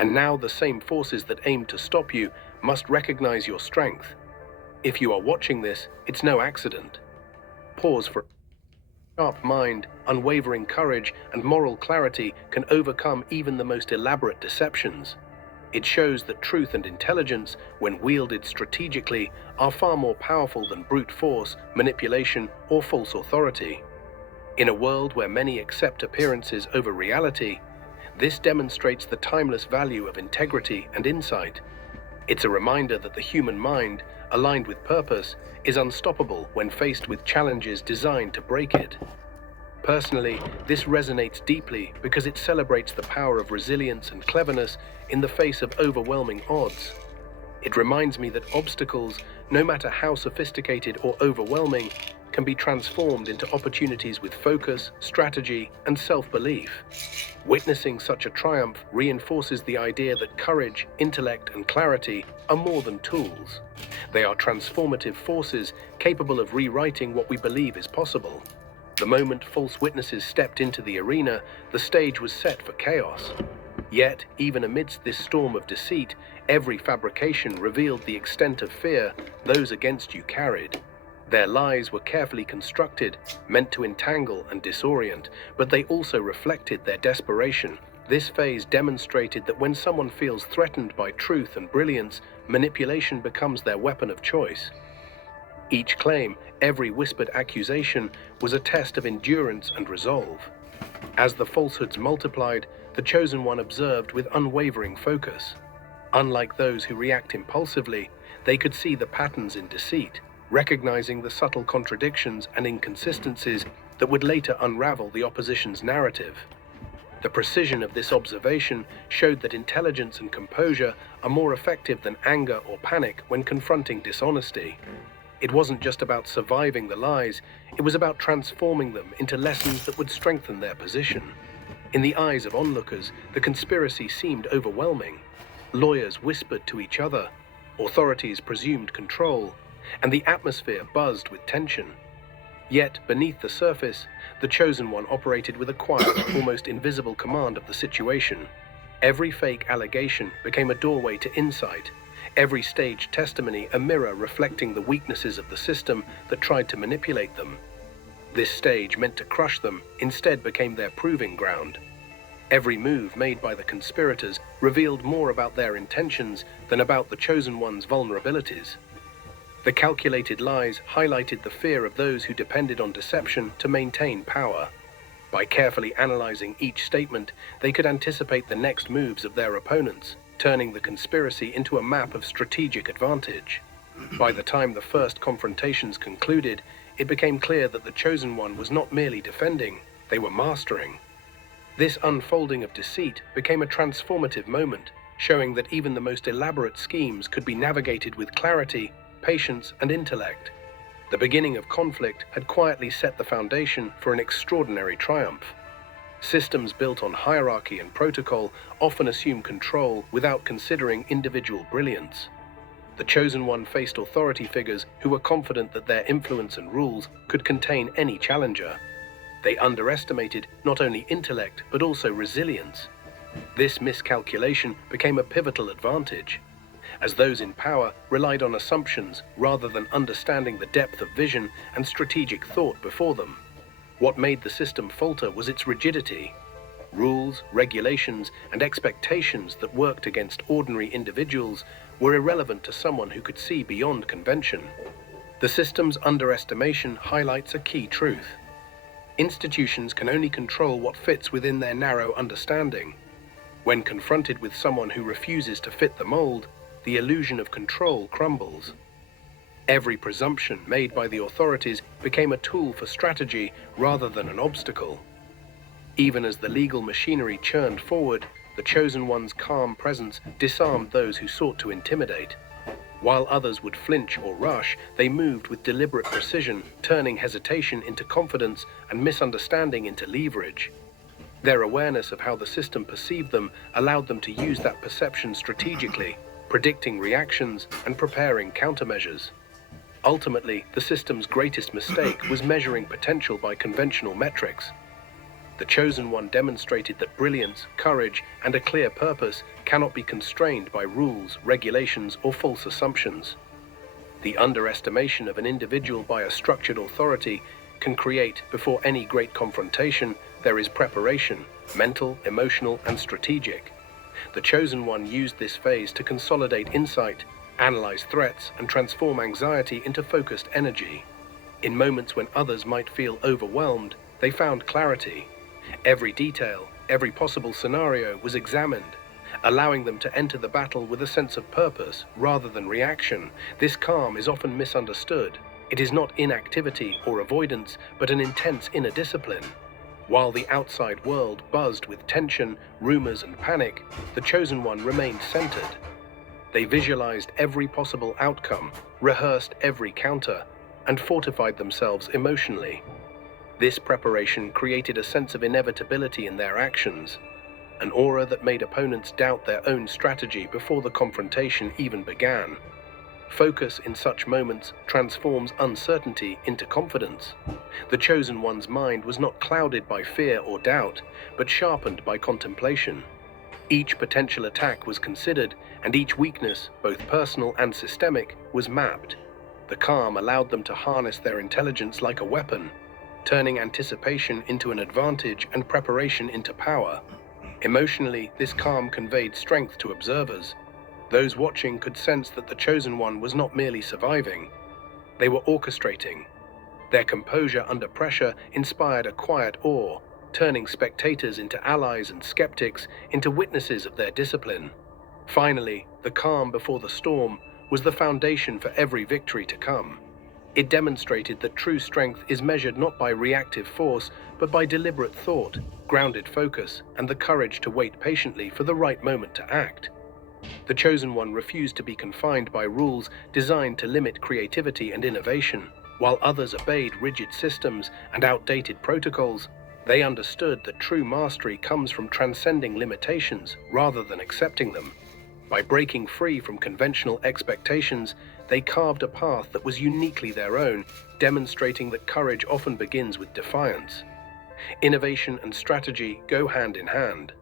And now the same forces that aim to stop you must recognize your strength. If you are watching this, it's no accident. Pause for sharp mind, unwavering courage, and moral clarity can overcome even the most elaborate deceptions. It shows that truth and intelligence, when wielded strategically, are far more powerful than brute force, manipulation, or false authority. In a world where many accept appearances over reality, this demonstrates the timeless value of integrity and insight. It's a reminder that the human mind, aligned with purpose, is unstoppable when faced with challenges designed to break it. Personally, this resonates deeply because it celebrates the power of resilience and cleverness in the face of overwhelming odds. It reminds me that obstacles, no matter how sophisticated or overwhelming, can be transformed into opportunities with focus, strategy, and self-belief. Witnessing such a triumph reinforces the idea that courage, intellect, and clarity are more than tools. They are transformative forces capable of rewriting what we believe is possible. The moment false witnesses stepped into the arena, the stage was set for chaos. Yet, even amidst this storm of deceit, every fabrication revealed the extent of fear those against you carried. Their lies were carefully constructed, meant to entangle and disorient, but they also reflected their desperation. This phase demonstrated that when someone feels threatened by truth and brilliance, manipulation becomes their weapon of choice. Each claim, every whispered accusation, was a test of endurance and resolve. As the falsehoods multiplied, the chosen one observed with unwavering focus. Unlike those who react impulsively, they could see the patterns in deceit, recognizing the subtle contradictions and inconsistencies that would later unravel the opposition's narrative. The precision of this observation showed that intelligence and composure are more effective than anger or panic when confronting dishonesty. It wasn't just about surviving the lies, it was about transforming them into lessons that would strengthen their position. In the eyes of onlookers, the conspiracy seemed overwhelming. Lawyers whispered to each other, authorities presumed control, and the atmosphere buzzed with tension. Yet, beneath the surface, the chosen one operated with a quiet, almost invisible command of the situation. Every fake allegation became a doorway to insight, every staged testimony a mirror reflecting the weaknesses of the system that tried to manipulate them. This stage, meant to crush them, instead became their proving ground. Every move made by the conspirators revealed more about their intentions than about the chosen one's vulnerabilities. The calculated lies highlighted the fear of those who depended on deception to maintain power. By carefully analyzing each statement, they could anticipate the next moves of their opponents, turning the conspiracy into a map of strategic advantage. By the time the first confrontations concluded, it became clear that the chosen one was not merely defending, they were mastering. This unfolding of deceit became a transformative moment, showing that even the most elaborate schemes could be navigated with clarity, patience, and intellect. The beginning of conflict had quietly set the foundation for an extraordinary triumph. Systems built on hierarchy and protocol often assume control without considering individual brilliance. The chosen one faced authority figures who were confident that their influence and rules could contain any challenger. They underestimated not only intellect but also resilience. This miscalculation became a pivotal advantage, as those in power relied on assumptions rather than understanding the depth of vision and strategic thought before them. What made the system falter was its rigidity. Rules, regulations, and expectations that worked against ordinary individuals were irrelevant to someone who could see beyond convention. The system's underestimation highlights a key truth. Institutions can only control what fits within their narrow understanding. When confronted with someone who refuses to fit the mold, the illusion of control crumbles. Every presumption made by the authorities became a tool for strategy rather than an obstacle. Even as the legal machinery churned forward, the chosen one's calm presence disarmed those who sought to intimidate. While others would flinch or rush, they moved with deliberate precision, turning hesitation into confidence and misunderstanding into leverage. Their awareness of how the system perceived them allowed them to use that perception strategically, predicting reactions and preparing countermeasures. Ultimately, the system's greatest mistake was measuring potential by conventional metrics. The Chosen One demonstrated that brilliance, courage, and a clear purpose cannot be constrained by rules, regulations, or false assumptions. The underestimation of an individual by a structured authority can create, before any great confrontation, there is preparation, mental, emotional, and strategic. The Chosen One used this phase to consolidate insight, analyze threats, and transform anxiety into focused energy. In moments when others might feel overwhelmed, they found clarity. Every detail, every possible scenario was examined, allowing them to enter the battle with a sense of purpose rather than reaction. This calm is often misunderstood. It is not inactivity or avoidance, but an intense inner discipline. While the outside world buzzed with tension, rumors, and panic, the Chosen One remained centered. They visualized every possible outcome, rehearsed every counter, and fortified themselves emotionally. This preparation created a sense of inevitability in their actions, an aura that made opponents doubt their own strategy before the confrontation even began. Focus in such moments transforms uncertainty into confidence. The Chosen One's mind was not clouded by fear or doubt, but sharpened by contemplation. Each potential attack was considered, and each weakness, both personal and systemic, was mapped. The calm allowed them to harness their intelligence like a weapon, turning anticipation into an advantage and preparation into power. Emotionally, this calm conveyed strength to observers. Those watching could sense that the Chosen One was not merely surviving. They were orchestrating. Their composure under pressure inspired a quiet awe, turning spectators into allies and skeptics into witnesses of their discipline. Finally, the calm before the storm was the foundation for every victory to come. It demonstrated that true strength is measured not by reactive force, but by deliberate thought, grounded focus, and the courage to wait patiently for the right moment to act. The Chosen One refused to be confined by rules designed to limit creativity and innovation. While others obeyed rigid systems and outdated protocols, they understood that true mastery comes from transcending limitations rather than accepting them. By breaking free from conventional expectations, they carved a path that was uniquely their own, demonstrating that courage often begins with defiance. Innovation and strategy go hand in hand.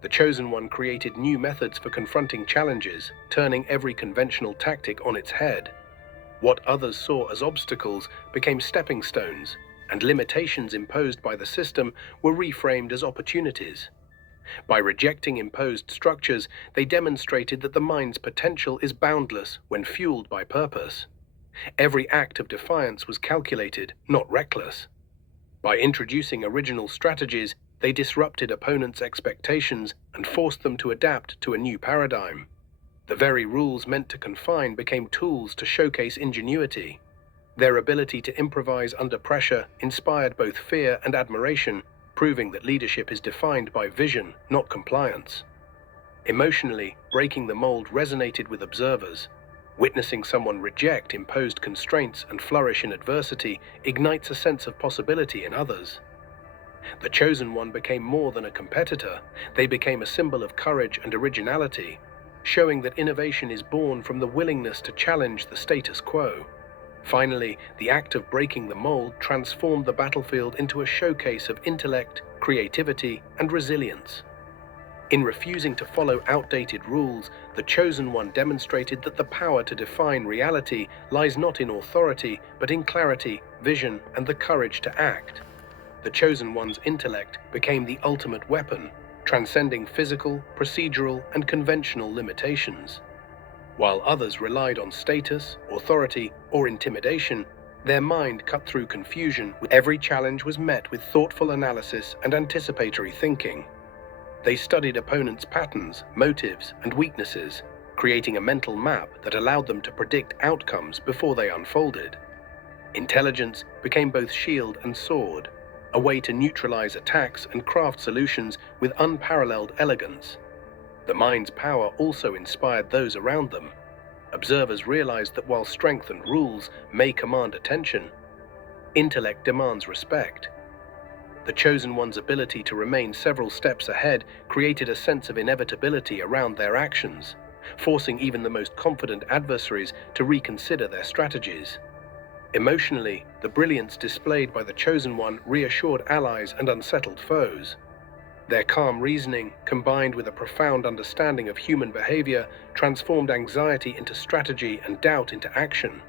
The Chosen One created new methods for confronting challenges, turning every conventional tactic on its head. What others saw as obstacles became stepping stones, and limitations imposed by the system were reframed as opportunities. By rejecting imposed structures, they demonstrated that the mind's potential is boundless when fueled by purpose. Every act of defiance was calculated, not reckless. By introducing original strategies, they disrupted opponents' expectations and forced them to adapt to a new paradigm. The very rules meant to confine became tools to showcase ingenuity. Their ability to improvise under pressure inspired both fear and admiration, proving that leadership is defined by vision, not compliance. Emotionally, breaking the mold resonated with observers. Witnessing someone reject imposed constraints and flourish in adversity ignites a sense of possibility in others. The Chosen One became more than a competitor. They became a symbol of courage and originality, showing that innovation is born from the willingness to challenge the status quo. Finally, the act of breaking the mold transformed the battlefield into a showcase of intellect, creativity, and resilience. In refusing to follow outdated rules, the Chosen One demonstrated that the power to define reality lies not in authority, but in clarity, vision, and the courage to act. The Chosen One's intellect became the ultimate weapon, transcending physical, procedural, and conventional limitations. While others relied on status, authority, or intimidation, their mind cut through confusion. Every challenge was met with thoughtful analysis and anticipatory thinking. They studied opponents' patterns, motives, and weaknesses, creating a mental map that allowed them to predict outcomes before they unfolded. Intelligence became both shield and sword, a way to neutralize attacks and craft solutions with unparalleled elegance. The mind's power also inspired those around them. Observers realized that while strength and rules may command attention, intellect demands respect. The Chosen One's ability to remain several steps ahead created a sense of inevitability around their actions, forcing even the most confident adversaries to reconsider their strategies. Emotionally, the brilliance displayed by the Chosen One reassured allies and unsettled foes. Their calm reasoning, combined with a profound understanding of human behavior, transformed anxiety into strategy and doubt into action.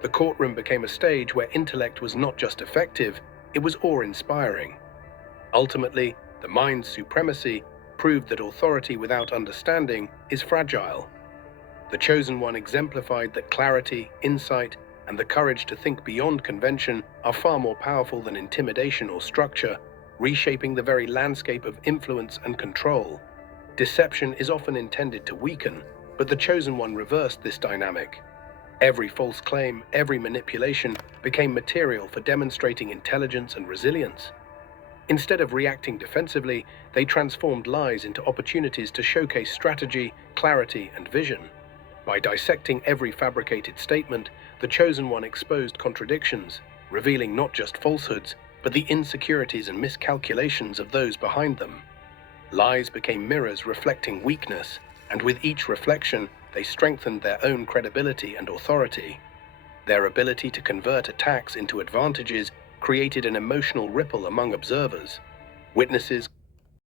The courtroom became a stage where intellect was not just effective, it was awe-inspiring. Ultimately, the mind's supremacy proved that authority without understanding is fragile. The Chosen One exemplified that clarity, insight, and the courage to think beyond convention are far more powerful than intimidation or structure, reshaping the very landscape of influence and control. Deception is often intended to weaken, but the Chosen One reversed this dynamic. Every false claim, every manipulation became material for demonstrating intelligence and resilience. Instead of reacting defensively, they transformed lies into opportunities to showcase strategy, clarity, and vision. By dissecting every fabricated statement, the Chosen One exposed contradictions, revealing not just falsehoods, but the insecurities and miscalculations of those behind them. Lies became mirrors reflecting weakness, and with each reflection, they strengthened their own credibility and authority. Their ability to convert attacks into advantages created an emotional ripple among observers. Witnesses